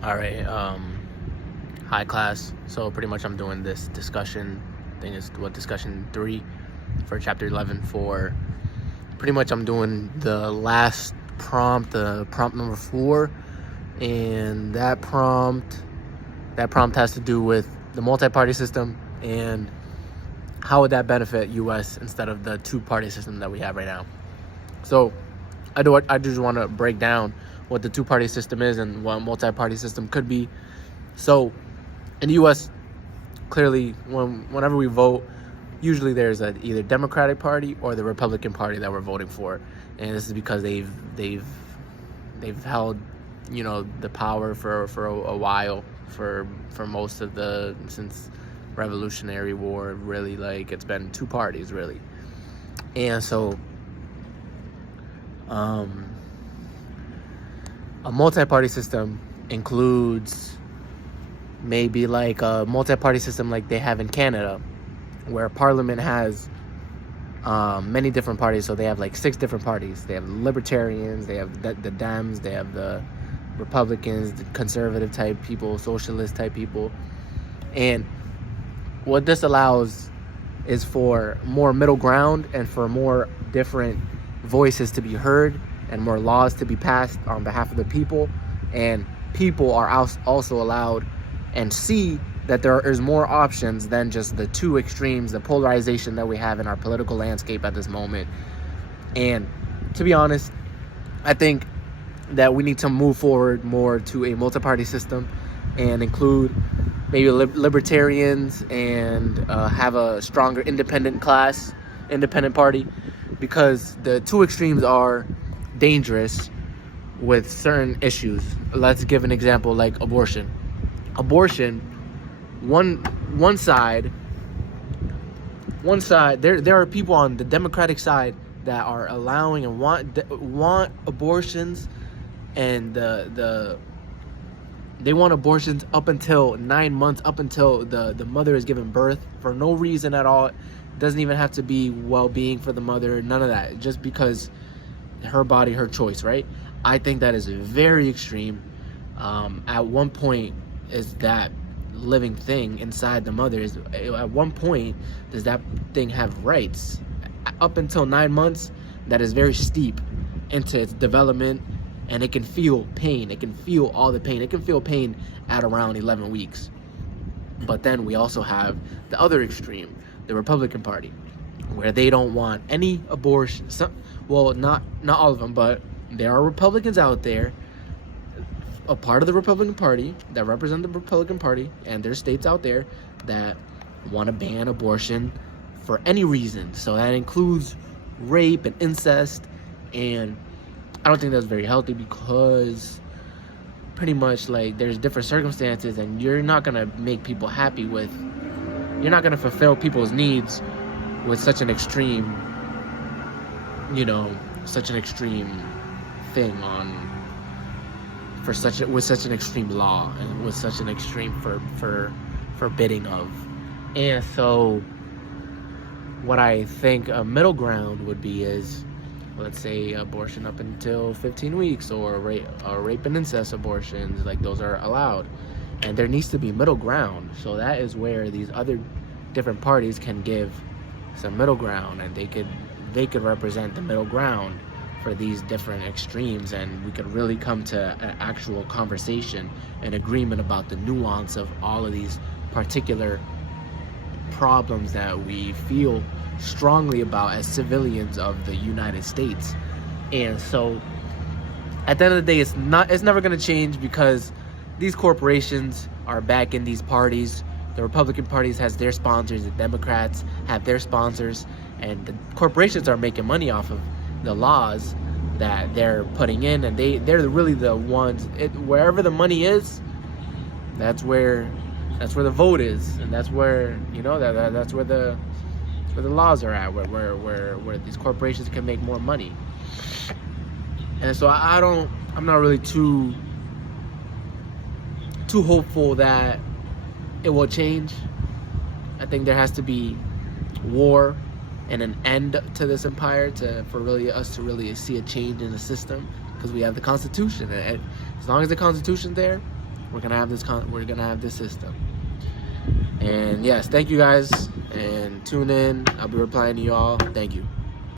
All right. Hi, class. So pretty much I'm doing this discussion. I think it's discussion 3 for chapter 11 for pretty much I'm doing the last prompt, the prompt number 4. And that prompt has to do with the multi-party system and how would that benefit U.S. instead of the two-party system that we have right now. So I just want to break down what the two-party system is and what a multi-party system could be. So in the U.S., clearly, whenever we vote, usually there's either Democratic Party or the Republican Party that we're voting for, and this is because they've held, the power for a while, for most of since Revolutionary War. Really, like, it's been two parties really, and so a multi-party system includes maybe like a multi-party system like they have in Canada, where Parliament has many different parties. So they have like 6 different parties. They have Libertarians, they have the Dems, they have the Republicans, the conservative type people, socialist type people. And what this allows is for more middle ground and for more different voices to be heard and more laws to be passed on behalf of the people. And people are also allowed and see that there is more options than just the two extremes, the polarization that we have in our political landscape at this moment. And to be honest, I think that we need to move forward more to a multi-party system and include maybe libertarians and have a stronger independent party, because the two extremes are dangerous with certain issues. Let's give an example, like abortion. One side, there are people on the Democratic side that are allowing and want abortions, and they want abortions up until 9 months, up until the mother is given birth, for no reason at all. It doesn't even have to be well-being for the mother, none of that, just because her body, her choice, right? I think that is very extreme. At one point, is that living thing inside the mother, at one point does that thing have rights? Up until 9 months, that is very steep into its development, and it can feel pain. It can feel all the pain. It can feel pain at around 11 weeks. But then we also have the other extreme, the Republican Party, where they don't want any abortion. Well, not all of them, but there are Republicans out there, a part of the Republican Party, that represent the Republican Party, and there's states out there that want to ban abortion for any reason. So that includes rape and incest, and I don't think that's very healthy, because pretty much, like, there's different circumstances, and you're not going to make people happy with, you're not going to fulfill people's needs with such an extreme, thing with such an extreme law, and with such an extreme for forbidding of. And so what I think a middle ground would be is, let's say, abortion up until 15 weeks, or rape and incest abortions, like, those are allowed. And there needs to be middle ground. So that is where these other different parties can give some middle ground, and they could represent the middle ground for these different extremes, and we could really come to an actual conversation and agreement about the nuance of all of these particular problems that we feel strongly about as civilians of the United States. And so at the end of the day, it's never going to change, because these corporations are back in these parties. The Republican Party has their sponsors, the Democrats have their sponsors, and the corporations are making money off of the laws that they're putting in, and they're really the ones. Wherever the money is, that's where the vote is, and that's where that's where the laws are at, where these corporations can make more money. And so I'm not really too hopeful that it will change. I think there has to be war and an end to this empire for us to really see a change in the system, because we have the Constitution, and as long as the Constitution's there, We're gonna have this system. And yes, thank you guys, and tune in. I'll be replying to y'all. Thank you.